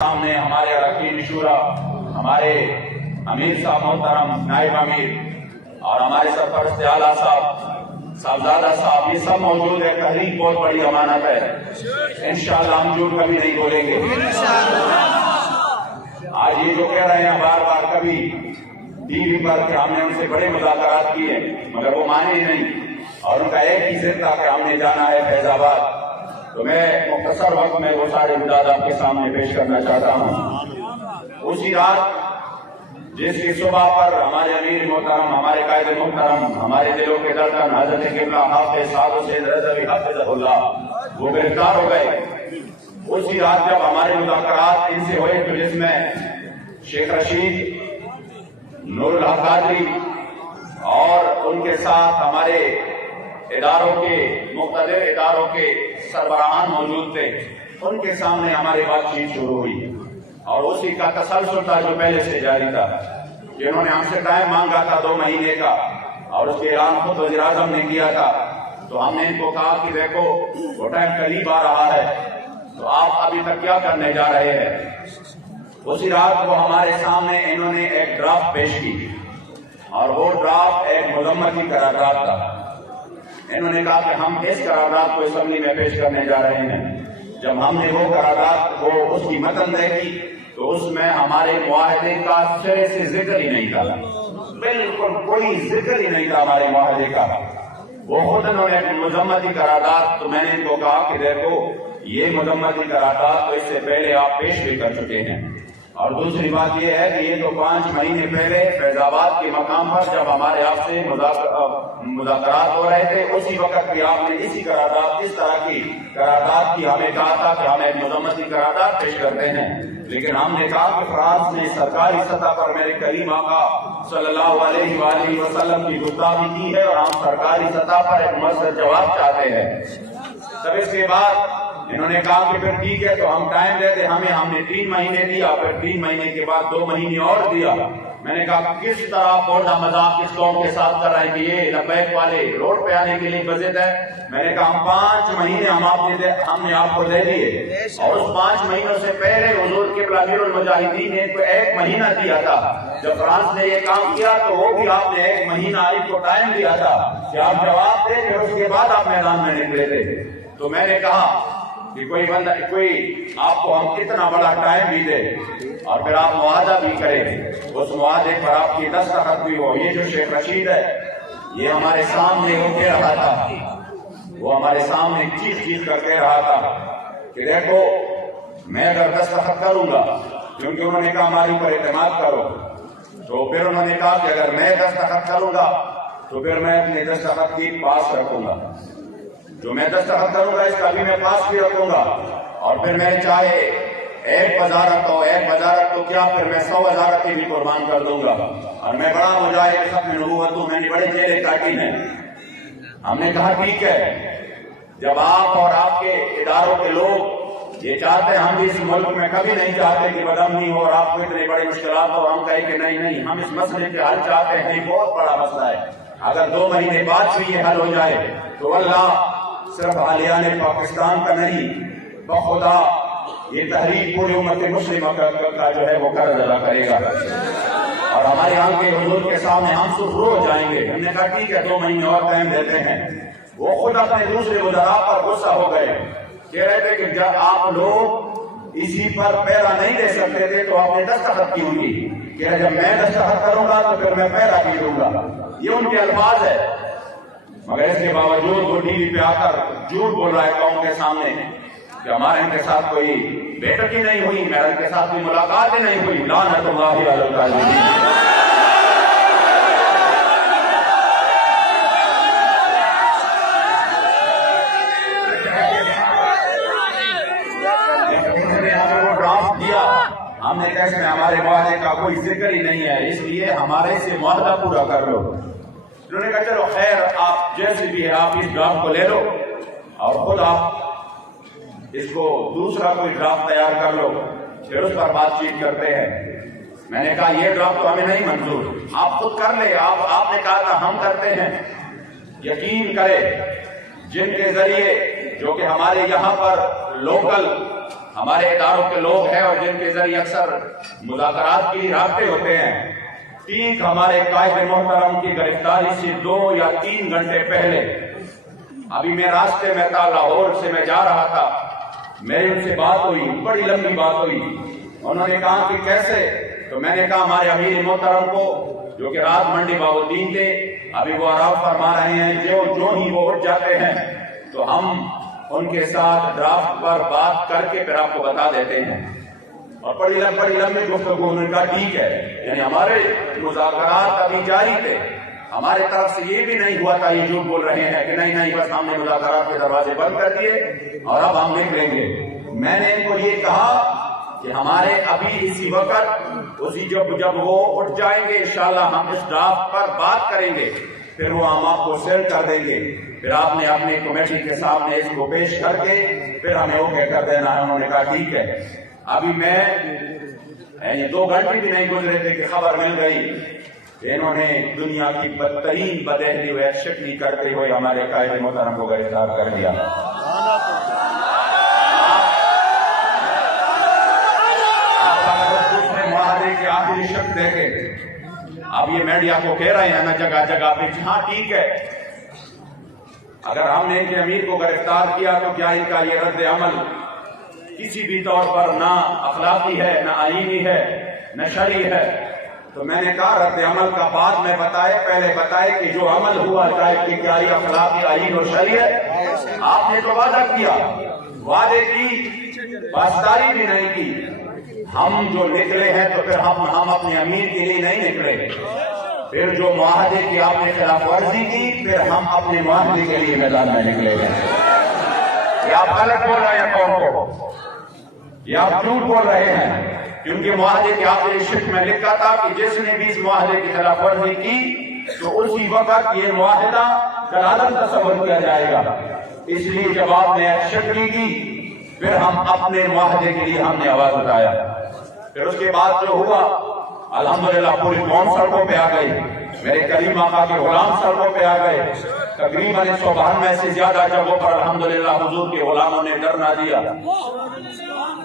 सामने हमारे अरकान शूरा, हमारे अमीर साहब मोहतरम नायब अमीर और हमारे सरपरस्त आला साहब साहबजादा साहब, ये सब मौजूद है। तहरीक बहुत बड़ी अमानत है, इंशाअल्लाह हम झूठ कभी नहीं बोलेंगे। आज ये जो कह रहे हैं बार बार कभी टीवी पर कि हमने उनसे बड़े मुज़ाकरात किए, मगर वो माने नहीं और उनका एक ही जिद था कि हमने जाना है फैजाबाद। तो मैं मुख्तसर वक्त में वो सारे मुदाद आपके सामने पेश करना चाहता हूँ। उसी रात जिसकी सुबह पर हमारे अमीर मोहतरम, हमारे कायदे मोहतरम, हमारे दिलों के धड़कन हज़रत क़िबला हाफ़िज़ साद हुसैन रज़वी हफ़िज़हुल्लाह वो गिरफ्तार हो गए। उसी रात जब हमारे मुज़ाकरात इनसे हुए तो जिसमें शेख रशीद, नूरुल हक कादरी और उनके साथ हमारे इदारों के मुख्तलिफ इदारों के सरबराहान मौजूद थे, उनके सामने हमारी बातचीत शुरू हुई और उसी का तसलसल था जो पहले से जारी था। जिन्होंने हमसे टाइम मांगा था 2 महीने का और उसके ऐलान खुद वज़ीर आज़म ने किया था, तो हमने इनको कहा कि देखो वो टाइम करीब आ रहा है, तो आप अभी तक क्या करने जा रहे हैं। उसी रात वो हमारे सामने इन्होंने एक ड्राफ्ट पेश की और वो ड्राफ्ट एक मुज़म्मती करारदाद था। इन्होंने कहा कि हम इस करारदाद को असेंबली में पेश करने जा रहे हैं। जब हमने वो करारदाद को उसकी मतन देखी तो उसमें हमारे मुआहदे का सिरे से जिक्र ही नहीं था, बिल्कुल कोई जिक्र ही नहीं था हमारे मुआहदे का। वो खुद उन्होंने मुज़म्मती करारदाद, तो मैंने इनको कहा कि देखो ये मुज़म्मती करारदाद तो इससे पहले आप पेश भी कर चुके हैं, और दूसरी बात यह है कि ये तो 5 महीने पहले फैजाबाद के मकाम पर जब हमारे आपसे मुज़ाकरात हो रहे थे, उसी वक्त भी आपने इसी करारदाद, इस तरह की करारदाद की हमें कहा था कि हम एक मुज़म्मती करारदाद पेश करते हैं। लेकिन हमने कहा कि फ्रांस ने सरकारी सतह पर मेरे करीम आका सल्लल्लाहु अलैहि वसल्लम की गुस्ताखी की है और हम सरकारी सतह पर एक मसरत जवाब चाहते हैं। तब इसके बाद इन्होंने कहा कि फिर ठीक है तो हम टाइम देते हमें, हमने 3 महीने दिया, फिर 3 महीने के बाद 2 महीने और दिया। मैंने कहा किस तरह बोलना मजाक इस कौम के साथ कर रहे हैं कि ये लबैक वाले रोड पे आने के लिए बजट है। मैंने कहा हम 5 महीने हमने आपको दे दिए और उस 5 महीनों से पहले हुजूर क़िबला अमीरुल मुजाहिदीन ने 1 महीना दिया था। जब फ्रांस ने ये काम किया तो वो भी आपने 1 महीना आपको टाइम दिया था कि आप जवाब दे, फिर उसके बाद आप मैदान में निकले थे। तो मैंने कहा कि कोई आपको हम कितना बड़ा टाइम भी दे और फिर आप मुआहदा भी करें, उस मुआहदे पर आपकी दस्तखत भी हो। ये जो शेख रशीद है ये हमारे सामने वो कह रहा था, वो हमारे सामने चीख कर कह रहा था कि देखो मैं अगर दस्तखत करूंगा, क्योंकि उन्होंने कहा हमारे ऊपर एतमाद करो, तो फिर उन्होंने कहा कि अगर मैं दस्तखत करूंगा तो फिर मैं अपने दस्तखत की पास रखूंगा, जो मैं दस्तखत करूंगा इसका भी मैं पास भी रखूंगा, और फिर मैं चाहे 1 वजारत हो, 1 वजारत तो क्या, फिर मैं 100 वजारत की भी कुर्बान कर दूंगा, और मैं बड़ा मुजाहिद खत्म नबूवत हूं, मैंने बड़े जेलें काटी हैं। हमने कहा ठीक है, जब आप और आपके इदारों के लोग ये चाहते हैं, हम भी इस मुल्क में कभी नहीं चाहते कि बदअमनी हो और आपको इतनी बड़ी मुश्किलात हो, हम कहें कि नहीं हम इस मसले के हल चाहते हैं, बहुत बड़ा मसला है, अगर 2 महीने बाद भी ये हल हो जाए तो अल्लाह सिर्फ आलियान पाकिस्तान का नहीं, बखुदा ये तहरीक पूरी उम्मत मुस्लिमा का जो है वो कर्ज अदा करेगा और हमारे यहाँ के हुजूर के सामने हम सुरखरू हो जाएंगे। हमने कहा ठीक है 2 महीने और टाइम देते हैं। वो खुद अपने दूसरे वज़रा पर गुस्सा हो गए, कह रहे थे कि जब आप लोग इसी पर पैरा नहीं दे सकते थे तो आपने दस्तखत की होगी, कह रहे जब मैं दस्तखत करूंगा तो फिर मैं पैरा भी दूंगा। ये उनके अल्फाज है, मगर इसके बावजूद वो टीवी पे आकर झूठ बोल रहा है कौम के सामने कि हमारे इनके साथ कोई बैठक ही नहीं हुई, मेरे इनके साथ कोई मुलाकात ही नहीं हुई। लानतुल्लाहि अलल काज़िबीन। वो ड्राफ्ट दिया, हमने कहा इसमें हमारे मुआहदे का कोई जिक्र ही नहीं है, इसलिए हमारे से मुआहदा पूरा कर लो। उन्होंने कहा चलो खैर, आप जैसे भी है आप इस ड्राफ्ट को ले लो और खुद आप इसको दूसरा कोई ड्राफ्ट तैयार कर लो, फिर उस पर बातचीत करते हैं। मैंने कहा ये ड्राफ्ट तो हमें नहीं मंजूर, आप खुद कर ले। आपने कहा था हम करते हैं। यकीन करें जिनके जरिए जो कि हमारे यहाँ पर लोकल हमारे इदारों के लोग हैं और जिनके जरिए अक्सर मुज़ाकरात की राब्ते होते हैं, ठीक हमारे कायद मोहतरम की गिरफ्तारी से 2 या 3 घंटे पहले अभी मैं रास्ते में था, लाहौर से मैं जा रहा था, मेरी उनसे बात हुई, बड़ी लंबी बात हुई। उन्होंने कहा कि कैसे, तो मैंने कहा हमारे अमीर मोहतरम को जो कि रात मंडी बाबुद्दीन थे, अभी वो आराम फरमा रहे हैं, जो ही वो उठ जाते हैं तो हम उनके साथ ड्राफ्ट पर बात करके फिर आपको बता देते हैं। और बड़ी लंबी गुफ्तगू, उनका ठीक है, यानी हमारे मुज़ाकरात अभी जारी थे, हमारे तरफ से ये भी नहीं हुआ था, ये झूठ बोल रहे हैं कि नहीं बस हमने मुज़ाकरात के दरवाजे बंद कर दिए और अब हम निकलेंगे। मैंने इनको ये कहा कि हमारे अभी इसी वक्त उसी जब वो उठ जाएंगे इंशाल्लाह हम इस ड्राफ्ट पर बात करेंगे, फिर वो हम आपको सेंड कर देंगे, फिर आपने अपनी कमेटी के सामने इसको पेश करके फिर हमें ओके कर देना है। उन्होंने कहा ठीक है। अभी मैं 2 घंटे भी नहीं गुजरे थे कि खबर मिल गई, इन्होंने दुनिया की बदतरीन बदहली व शक्ली करते हुए हमारे कायदे मोहतरम को गिरफ्तार कर दिया। मुआहदे के आखिरी शब्द देखे, अब ये मीडिया को कह रहे हैं ना जगह जगह पे, हाँ ठीक है, अगर हमने इनके अमीर को गिरफ्तार किया तो क्या इनका ये रद्द अमल किसी भी तौर पर ना अखलाकी है, ना आईनी है, न शरई है? तो मैंने कहा रद्द अमल का बाद में बताए, पहले बताए कि जो अमल हुआ चाहे कि क्या ये अखलाकी, आईन और शरई है। आपने तो वादा किया, वादे की पासदारी भी नहीं की। हम जो निकले हैं तो फिर हम अपने अमीर के लिए नहीं निकले, फिर जो मुआहदे की आपने खिलाफ वर्जी की, फिर हम अपने मुआहदे के लिए मैदान में निकले हैं। या आप गलत बोल रहे हैं कौन को, या आप झूठ बोल रहे हैं, क्योंकि मुआहदे के आखिरी शिफ्ट में लिखा था कि जिसने भी इस मुआहदे की खिलाफ वर्जी की तो उसी वक्त ये मुआहदा कलादम तस्वर किया जाएगा। इसलिए जब आपने शक्ली की, फिर हम अपने मुआहदे के लिए हमने आवाज उठाया। फिर उसके बाद जो हुआ, अल्हम्दुलिल्लाह पूरी कौम सड़कों पे आ गई, मेरे करीम आका के गुलाम सड़कों पे आ गए। तकरीबन 192 से ज्यादा जगहों पर अल्हम्दुलिल्लाह हुजूर के गुलामों ने धरना दिया।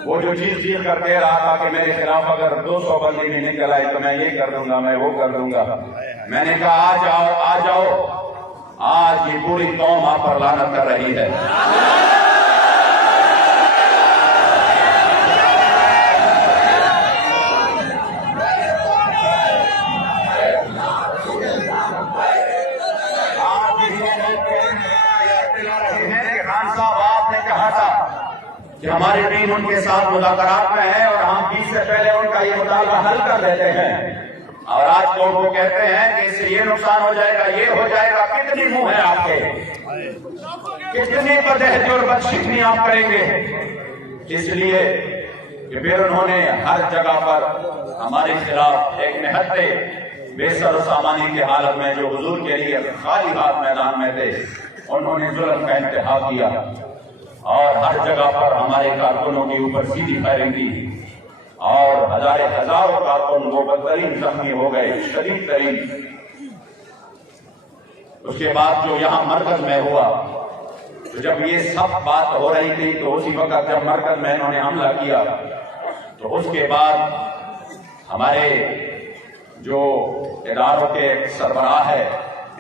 वो जो चीज कर कह रहा था कि मेरे खिलाफ अगर 200 बंदी भी निकल आए तो मैं ये कर दूंगा, मैं वो कर दूंगा, मैंने कहा आ जाओ, आज ये पूरी कौम आप पर लानत कर रही है। कि हमारी टीम उनके साथ मुज़ाकरात में है और हम 20 से पहले उनका ये मुतालबा हल कर देते हैं, और आज कोर्ट को कहते हैं कि इससे ये नुकसान हो जाएगा, ये हो जाएगा। कितनी मुंह है आपके, कितनी बदहज़ी और बदशिकनी आप करेंगे? इसलिए कि फिर उन्होंने हर जगह पर हमारे खिलाफ एक निहत्ते बेसर सामानी की हालत में जो हुजूर के लिए खाली हाथ मैदान में थे, उन्होंने जुल्म का इंतहा किया और हर जगह पर हमारे कारकुनों के ऊपर सीधी फायरिंग की और हजारों कारकुन वो बदतरीन जख्मी हो गए, शदीद तरीन। उसके बाद जो यहाँ मरकज में हुआ, तो जब ये सब बात हो रही थी तो उसी वक्त जब मरकज में इन्होंने हमला किया तो उसके बाद हमारे जो इदारों के सरबराह है,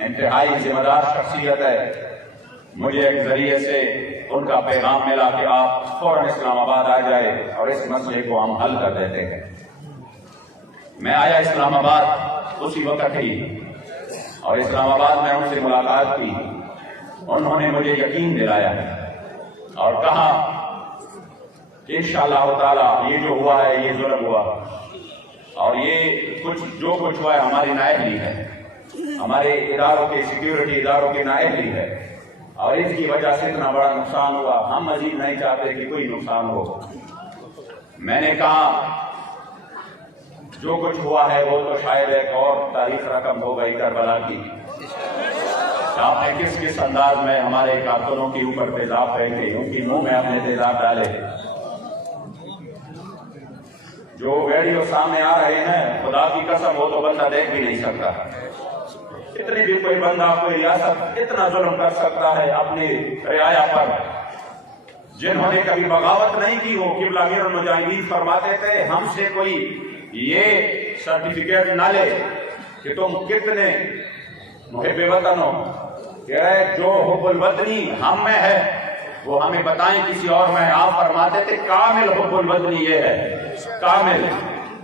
इंतहाई जिम्मेदार शख्सियत है, मुझे एक जरिए से उनका पैगाम मिला कि आप फौरन इस्लामाबाद आ जाए और इस मसले को हम हल कर देते हैं। मैं आया इस्लामाबाद उसी वक्त ही, और इस्लामाबाद में उनसे मुलाकात की। उन्होंने मुझे यकीन दिलाया और कहा कि इंशाअल्लाह ताला ये जो हुआ है ये जुल्म हुआ, और ये जो कुछ हुआ है हमारी नाअहली है, हमारे इदारों के सिक्योरिटी इदारों की नाअहली है, और इसकी वजह से इतना बड़ा नुकसान हुआ। हम मजीद नहीं चाहते कि कोई नुकसान हो। मैंने कहा जो कुछ हुआ है वो तो शायद एक और तारीख रकम हो गई करबला की। आपने किस किस अंदाज में हमारे कारकुनों के ऊपर तेजाब फेंके, उनकी मुंह में आपने तेजाब डाले। जो वीडियो सामने आ रहे हैं, खुदा की कसम वो तो बंदा देख भी नहीं सकता। इतनी भी कोई बंदा, कोई रियासत इतना जुल्म कर सकता है अपनी रियाया पर? जिन्होंने कभी बगावत नहीं की, वो किबला अमीरुल मुजाहिदीन फरमाते थे हमसे कोई ये सर्टिफिकेट ना ले कि तुम कितने मुहिब्बे वतन हो, कह रहे जो हुब्बुल वतनी हम में है वो हमें बताएं किसी और में। आप फरमाते थे कामिल हुब्बुल वतनी ये है, कामिल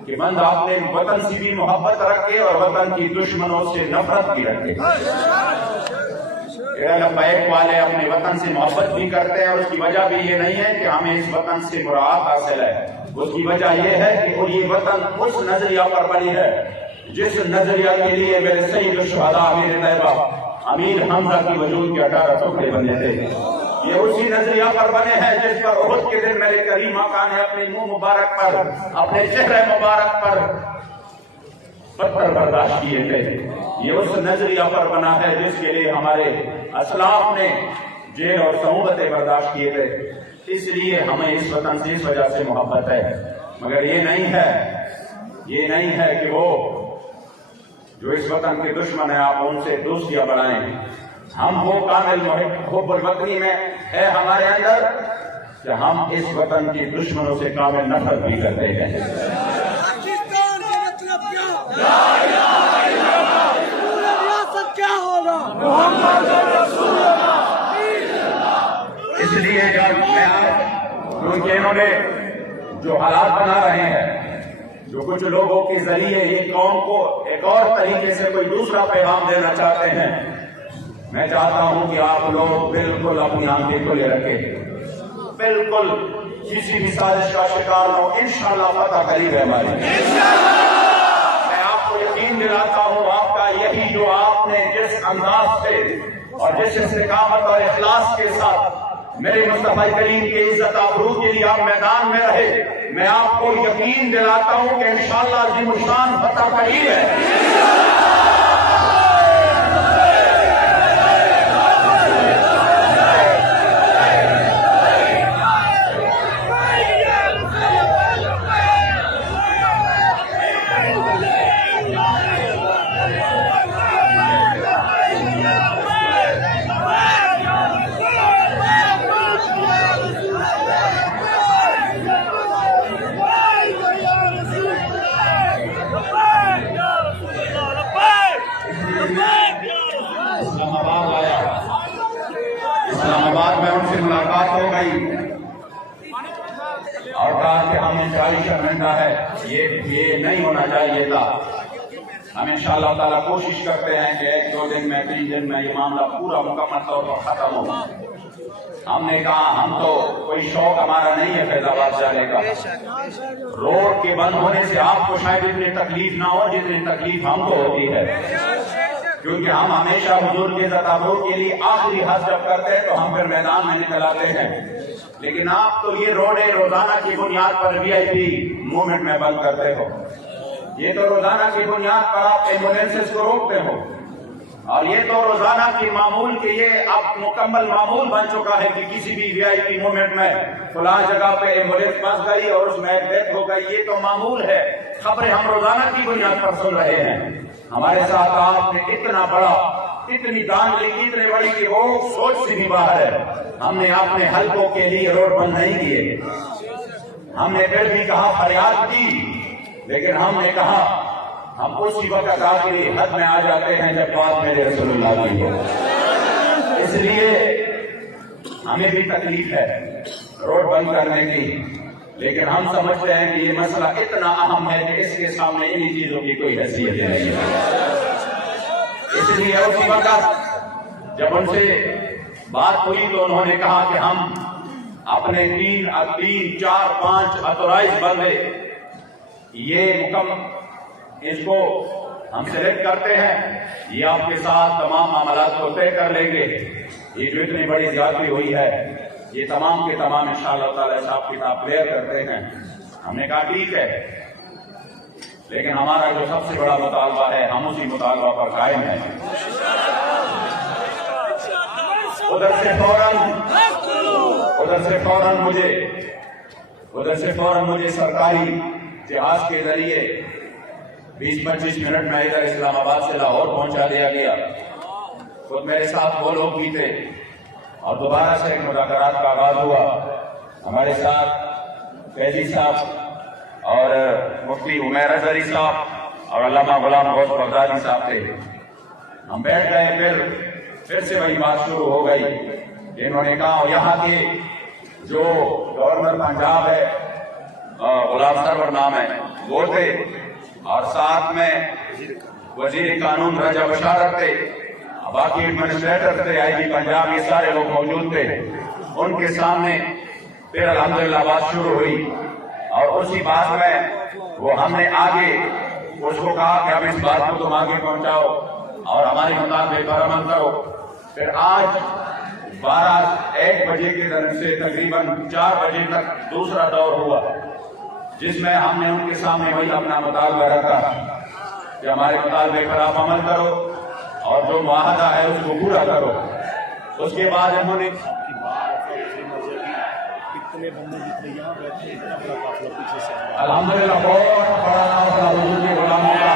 कि बंदा अपने वतन से भी मोहब्बत रखे और वतन की दुश्मनों से नफरत भी रखे। लब्बैक वाले अपने वतन से मोहब्बत भी करते हैं और उसकी वजह भी ये नहीं है कि हमें इस वतन से मुराद हासिल है, उसकी वजह ये है कि ये वतन उस नजरिया पर बनी है जिस नजरिया के लिए मेरे सैयद शुहदा अमीर तैयबा अमीर हमजा की वजूद के 18 टुकड़े बने थे। ये उसी नजरिया पर बने हैं जिस पर उहुद के दिन मेरे करीम आका ने अपने मुंह मुबारक पर, अपने चेहरे मुबारक पर पत्थर बर्दाश्त किए थे। ये उस नजरिया पर बना है जिसके लिए हमारे असलाफ ने जेल और सऊबतें बर्दाश्त किए थे। इसलिए हमें इस वतन से इस वजह से मोहब्बत है। मगर ये नहीं है कि वो जो इस वतन के दुश्मन है आप उनसे दोस्तियां बढ़ाएं। हम वो कामिल हुब्बुल वतनी में है हमारे अंदर कि हम इस वतन के दुश्मनों से कामिल नफरत भी करते हैं। पाकिस्तान का मतलब क्या होगा? इसलिए क्योंकि इन्होंने जो हालात बना रहे हैं, जो कुछ लोगों के जरिए ये कौम को एक और तरीके से कोई दूसरा पैगाम देना चाहते हैं, मैं चाहता हूं कि आप लोग बिल्कुल अपनी आंखें खुले रखें, बिल्कुल किसी भी साजिश का शिकार हो। इंशाअल्लाह फतह करीब है हमारी। मैं आपको यकीन दिलाता हूं, आपका यही जो आपने जिस अंदाज से और जिस इस्तिकामत और इखलास के साथ मेरे मुस्तफा करीम के इज्जत आबरू के लिए आप मैदान में रहे, मैं आपको यकीन दिलाता हूं कि इंशाअल्लाह ज़िमुशान फतह करीब है। इस्लामाबाद में उनसे मुलाकात हो गई और कहा कि हमें 40 घंटा है, ये नहीं होना चाहिए था। हम इंशाअल्लाह ताला कोशिश करते हैं कि 1-2 दिन में 3 दिन में ये मामला पूरा मुकम्मल तौर पर खत्म हो। हमने कहा हम तो कोई शौक हमारा नहीं है फैजाबाद जाने का। रोड के बंद होने से आपको शायद इतनी तकलीफ ना हो जितनी तकलीफ हमको होती है, क्योंकि हम हमेशा हुजूर के ज़ताबों के लिए आखिरी हद जब करते हैं तो हम फिर मैदान में निकल आते हैं। लेकिन आप तो ये रोडें रोजाना की बुनियाद पर VIP मूवमेंट में बंद करते हो, ये तो रोजाना की बुनियाद पर आप एम्बुलेंसेस को रोकते हो, और ये तो रोजाना की मामूल के ये अब मुकम्मल मामूल बन चुका है कि किसी भी VIP मूवमेंट में फलां जगह पे एम्बुलेंस फंस गई और उसमें डेथ हो गई, ये तो मामूल है। खबरें हम रोजाना की बुनियाद पर सुन रहे हैं। हमारे साथ आपने इतना बड़ा, इतनी दानगी इतने बड़ी कि वो सोच से भी बाहर है। हमने अपने हल्कों के लिए रोड बंद नहीं किए, हमने फिर भी कहा फरियाद की, लेकिन हमने कहा हम उसी वक्त आखिरी हद में आ जाते हैं जब बात मेरे रसूलुल्लाह की हो। इसलिए हमें भी तकलीफ है रोड बंद करने की, लेकिन हम समझते हैं कि ये मसला इतना अहम है कि इसके सामने इन्हीं चीजों की कोई हैसियत नहीं है। इसलिए उसी वक्त जब उनसे बात हुई तो उन्होंने कहा कि हम अपने 3, 4, 5 ऑथोराइज बंदे ये इसको हम सिलेक्ट करते हैं, ये आपके साथ तमाम मामलात को तय कर लेंगे। ये जो इतनी बड़ी ज्यादती हुई है ये तमाम के तमाम इंशाअल्लाह ताला हिसाब किताब क्लियर करते हैं। हमने कहा ठीक है, लेकिन हमारा जो सबसे बड़ा मुतालबा है हम उसी मुतालबा पर कायम है। उधर से फौरन मुझे सरकारी जहाज के जरिए 20-25 मिनट में इधर इस्लामाबाद से लाहौर पहुंचा दिया गया। खुद मेरे साथ वो लोग भी थे और दोबारा से मुज़ाकरात का आगाज हुआ। हमारे साथ फैजी साहब और मुफ्ती उमैर अजहरी साहब और अल्लामा गुलाम गौस बगदादी साहब थे। हम बैठ गए, फिर से वही बात शुरू हो गई। इन्होंने कहा यहाँ के जो गवर्नर पंजाब है, गुलाम सरवर नाम है, वो थे, और साथ में वजीर कानून रजा बशारत थे, बाकी एडमिनिस्ट्रेटर थे, आईजी पंजाब, ये सारे लोग मौजूद थे। उनके सामने फिर अल्हम्दुलिल्लाह बात शुरू हुई, और उसी बात में वो हमने आगे उसको कहा कि अब इस बात को तुम आगे पहुंचाओ और हमारे मुताबिक पर अमल करो। फिर आज 1 बजे के दर से तकरीबन 4 बजे तक दूसरा दौर हुआ, जिसमें हमने उनके सामने वही अपना मुतालबा रखा कि हमारे मुतालबे पर आप अमल करो और जो मुआहदा है उसको पूरा करो। उसके बाद उन्होंने कितने बंदे जितने यहाँ बैठे, इतना बड़ा काफिला पीछे से अल्हम्दुलिल्लाह बहुत बड़ा काफिला हुजूर के गुलामों का।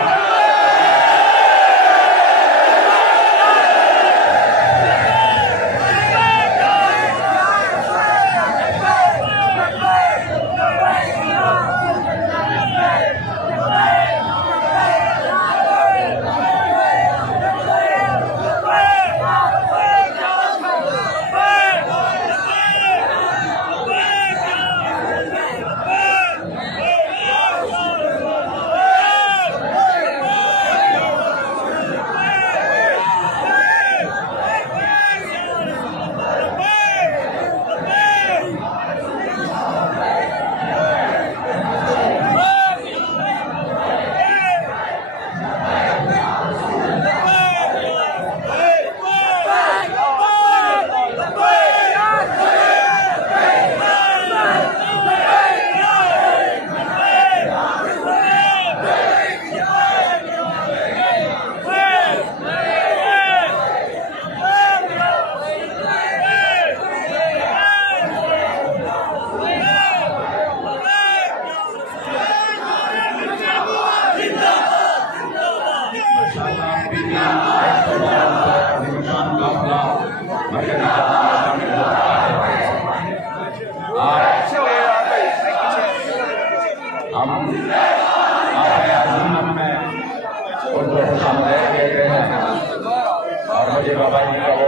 और मुझे बाबा जी का वो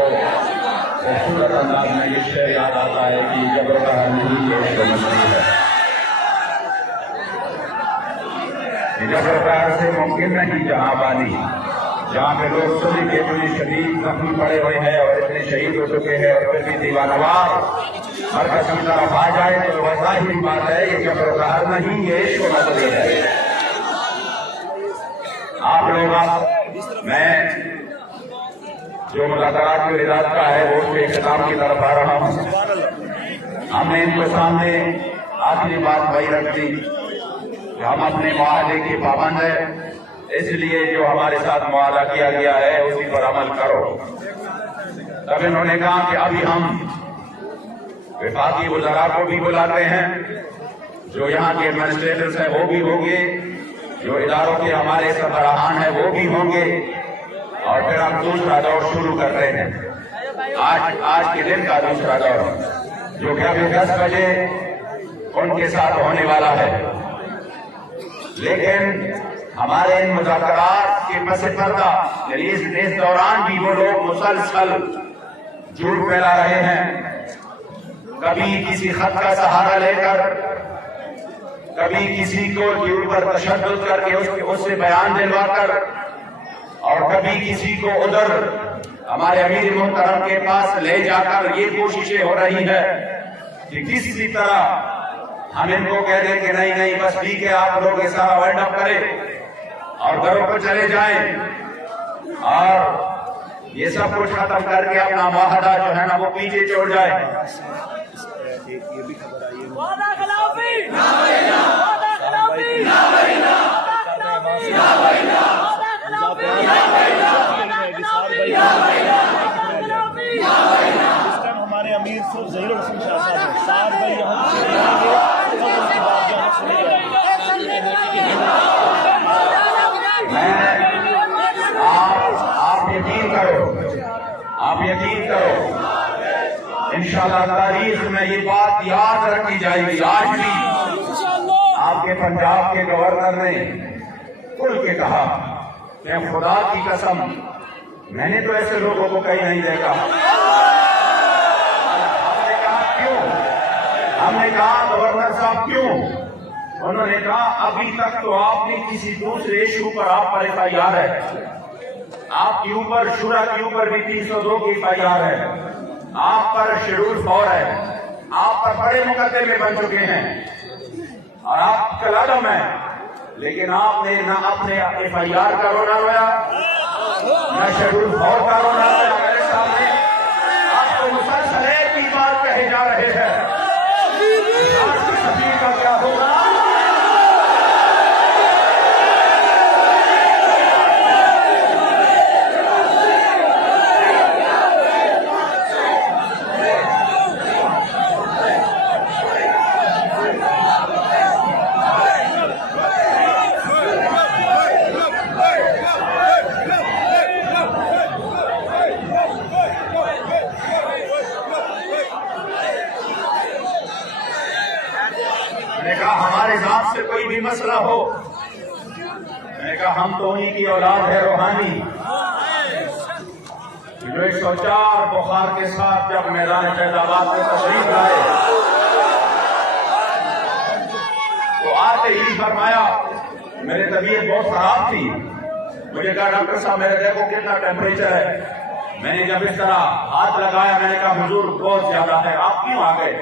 खूबसूरत अंदाज में ये शेर याद आता है कि जब नहीं ये जब से मुमकिन नहीं जहाँ पानी, जहाँ पे लोग सभी के इतने शदीद जख्मी पड़े हुए हैं और इतने शहीद हो चुके हैं और फिर भी दीवानवार हर कसम तरफ आ जाए तो वैसा ही बात है। ये जबरदार नहीं, ये इश्क नजरी है। आप लोग मैं जो मुलाकात के इरादा का है वो उसके इख्तिताम की तरफ आ रहा हूँ। हमने इनके सामने आखिरी बात वही रख दी कि हम अपने मुआहदे के पाबंद है, इसलिए जो हमारे साथ मुआहदा किया गया है उसी पर अमल करो। तब इन्होंने कहा कि अभी हम विफाकी वज़रा को भी बुलाते हैं, जो यहाँ के एडमिनिस्ट्रेटर्स हैं वो भी होंगे, जो इदारों के हमारे सरबराहान हैं वो भी होंगे, और फिर हम दूसरा दौर शुरू करते हैं। आज के दिन का दूसरा दौर जो कि अभी 10 बजे उनके साथ होने वाला है। लेकिन हमारे इन मुज़ाकरात के पस पर्दा इस दौरान भी वो लोग मुसलसल झूठ फैला रहे हैं, कभी किसी खत का सहारा लेकर, कभी किसी को झूठ पर तशद्दुद करके उससे बयान दिलवाकर, और कभी किसी को उधर हमारे अमीर मोहतरम के पास ले जाकर ये कोशिशें हो रही है कि किसी तरह हम इनको कह दें कि नहीं नहीं बस ठीक है, आप लोग ये सारा वाइंड अप करें और घरों पर चले जाएं और ये सब कुछ खत्म करके अपना मुआहदा जो है ना वो पीछे छोड़ जाए। ये भी खबर आई है वादा खिलाफी ना बहिना, वादा खिलाफी ना बहिना, वादा खिलाफी ना बहिना, वादा खिलाफी ना बहिना, वादा खिलाफी ना बहिना, वादा खिलाफी ना बहिना। इस टाइम हमारे अमीर सिर्फ ज़हीरुल हसन शाह साहब हैं। 7 भाई यहाँ से रहेंगे, तब उसके बाद यहाँ सुने जाएंगे। आप यकीन करो, आप यकीन करो, इंशाअल्लाह तारीख में ये बात याद रखी जाएगी। आज भी आपके पंजाब के गवर्नर ने खुल के कहा कि खुदा की कसम मैंने तो ऐसे लोगों को कहीं नहीं देखा। हमने कहा क्यों? हमने कहा गवर्नर साहब क्यों? उन्होंने कहा अभी तक तो आपने किसी दूसरे इशू पर आप पर FIR है, आपके ऊपर शुरा के ऊपर भी 302 की FIR है, आप पर शेड्यूल 4 है, आप पर बड़े मुकदमे बन चुके हैं और आप कलादम है, लेकिन आपने ना अपने FIR का रोना रोया न शेड्यूल 4 का रोना रोया। मेरे सामने आपको मुसलसल एक ही बात कहे जा रहे हैं, आपकी सफीर का क्या होगा? मैंने कहा हमारे जात से कोई भी मसला हो, मैंने कहा हम तो उन्हीं की औलाद है रूहानी, जो 104 बुखार के साथ जब मैदान फैजाबाद में तशरीफ लाए तो आते ही फरमाया, मेरी तबीयत बहुत खराब थी, मुझे कहा डॉक्टर साहब मेरे देखो कितना टेम्परेचर है। मैंने जब इस तरह हाथ लगाया मैंने कहा हुजूर बहुत ज्यादा है, आप क्यों आ गए?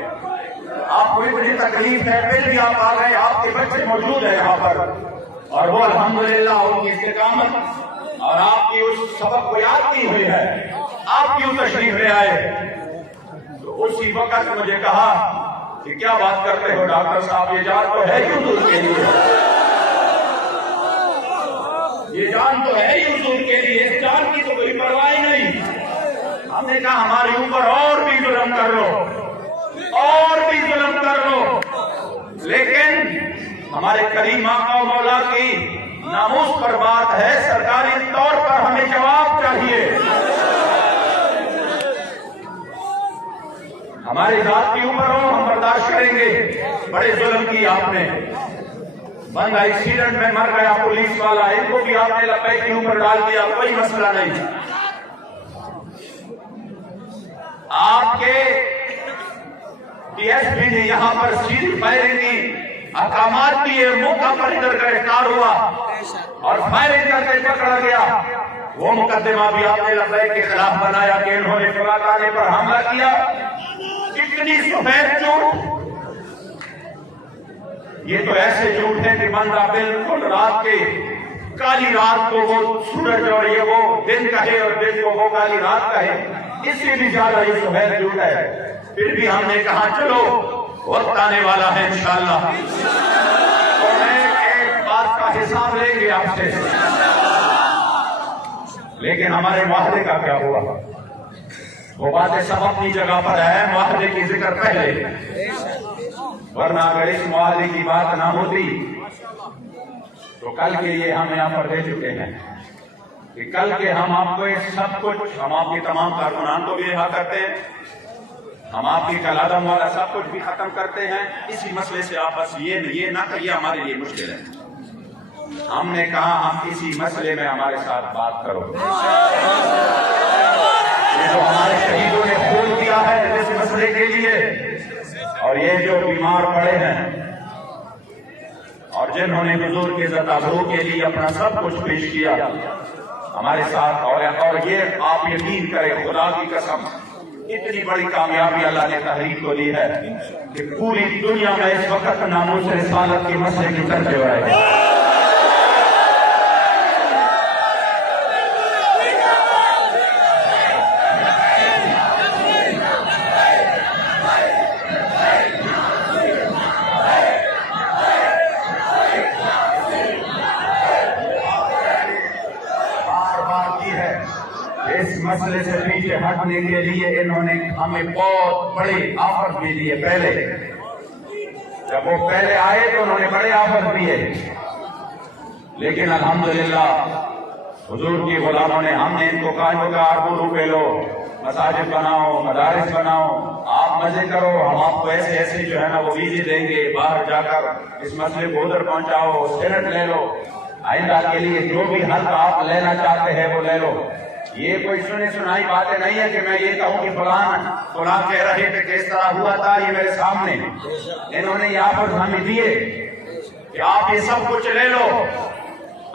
आपको इतनी तकलीफ है फिर भी आप आ गए, आपके बच्चे मौजूद है यहाँ पर और वो अल्हम्दुलिल्लाह उनकी इस्तिकामत और आपकी उस सबक को याद की हुई है, आप क्यों तशरीफ ले आए? तो उसी वक्त मुझे कहा कि क्या बात करते हो डॉक्टर साहब, ये जान तो है ही हुजूर के लिए, ये जान तो है ही हुजूर के लिए, इस जान की तो कोई परवाह नहीं। हमने कहा हमारे ऊपर और भी जुल्म कर लो, और भी जुल्म कर लो, लेकिन हमारे करीम आका और मौला की नामूस पर बात है, सरकारी तौर पर हमें जवाब चाहिए। हमारी जात के ऊपर हो हम बर्दाश्त करेंगे, बड़े जुल्म की आपने, बंदा एक्सीडेंट में मर गया पुलिस वाला, इनको भी आपने लपैक के ऊपर डाल दिया, कोई मसला नहीं। आपके DSP ने यहाँ पर सीधी फायरिंग की, अहकामात दिए, मौका पर इधर गिरफ्तार हुआ और फायरिंग करके पकड़ा गया। वो मुकदमा भी आपने लबैक के खिलाफ बनाया कि इन्होंने फलाने पर हमला किया। कितनी सफेद झूठ, ये तो ऐसे झूठ है कि बंदा बिल्कुल रात के काली रात को वो सूरज और ये वो दिन कहे और दिन को वो काली रात कहे, इससे भी ज्यादा ये सफेद झूठ है। फिर भी हमने कहा चलो वक्त आने वाला है इंशाअल्लाह, तो एक बात का हिसाब लेंगे आपसे, लेकिन हमारे मुआहदे का क्या हुआ? वो बातें सब अपनी जगह पर है, मुआहदे की जिक्र पहले, वरना अगर इस मुआहदे की बात ना होती तो कल के लिए हम यहाँ पर दे चुके हैं कि कल के हम आपको सब कुछ, हम आपके तमाम कारकुनान को भी रिहा करते हैं, हम आपकी कलादम वाला सब कुछ भी खत्म करते हैं। इसी मसले से आप बस ये ना करिए हमारे लिए मुश्किल है। हमने कहा हम इसी मसले में हमारे साथ बात करो, ये जो हमारे शहीदों ने खून दिया है इस मसले के लिए, और ये जो बीमार पड़े हैं और जिन्होंने हुजूर के ज़ताबरू के लिए अपना सब कुछ पेश किया हमारे साथ, और ये आप यकीन करें खुदा की कसम, इतनी बड़ी कामयाबी अल्लाह ने तहरीक को दी है कि पूरी दुनिया में इस वक्त नामूस रिसालत के मसले की तरफ हो रहे हैं। इस मसले से पीछे हटने के लिए इन्होंने हमें बहुत बड़े ऑफर भी दिए। पहले जब वो पहले आए तो उन्होंने बड़े ऑफर दिए, लेकिन अल्हम्दुलिल्लाह हुजूर की गुलामों ने, हमने इनको कहा होगा अरबों रुपए लो, मसाजिद बनाओ, मदारिस बनाओ, आप मजे करो, हम आपको ऐसे ऐसे जो है ना वो वीजे देंगे, बाहर जाकर इस मसले को उधर पहुंचाओ, सेनेट ले लो, आइंदा के लिए जो भी हक आप लेना चाहते हैं वो ले लो। ये कोई सुनी सुनाई बातें नहीं है कि मैं ये कहूँ कि फलां कह रहे थे कि इस तरह हुआ था, ये मेरे सामने इन्होंने यहाँ पर हमें दिए कि आप ये सब कुछ ले लो।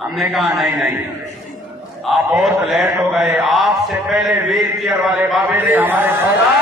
हमने कहा नहीं, आप बहुत लेट हो गए, आपसे पहले वीर केयर वाले बाबे ने हमारे सौदा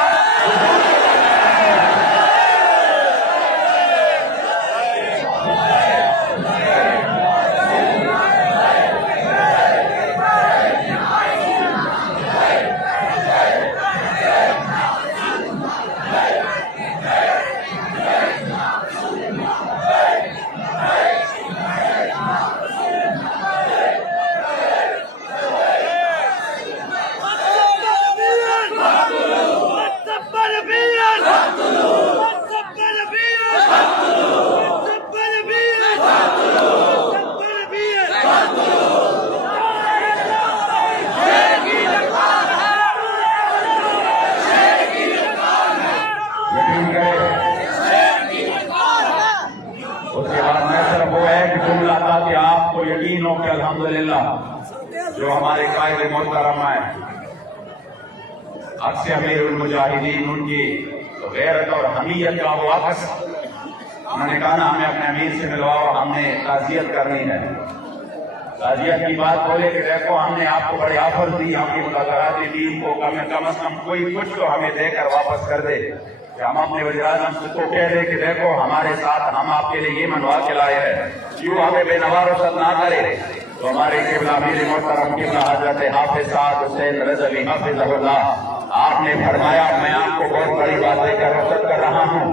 यकीन हो कि अल्हम्दुलिल्लाह जो हमारे कायदे मोहतरम है अक्सर अमीरुल मुजाहिदीन, उनकी तो गैरत और हमीयत का वो अक्स, उन्होंने कहा ना हमें अपने अमीर से मिलवाओ, हमने ताज़ियत करनी है। ताज़ियत की बात बोले कि देखो हमने आपको बड़े ऑफर दी, हमने मुलाकाती टीम को कम से कम कोई कुछ तो हमें देकर वापस कर दे, कि हम अपने वज़ीर-ए-आज़म से तो कह दे कि देखो हमारे साथ हम आपके लिए ये मनवा के लाए हैं, क्यों हमें बेनवारसत ना करे। तो हमारे किबला अमीर मोहतरम किबला हज़रत हाफिज़ साद हुसैन रज़वी हाफिज़हुल्लाह, आपने फरमाया मैं आपको बहुत बड़ी बात देकर रुखसत कर रहा हूँ,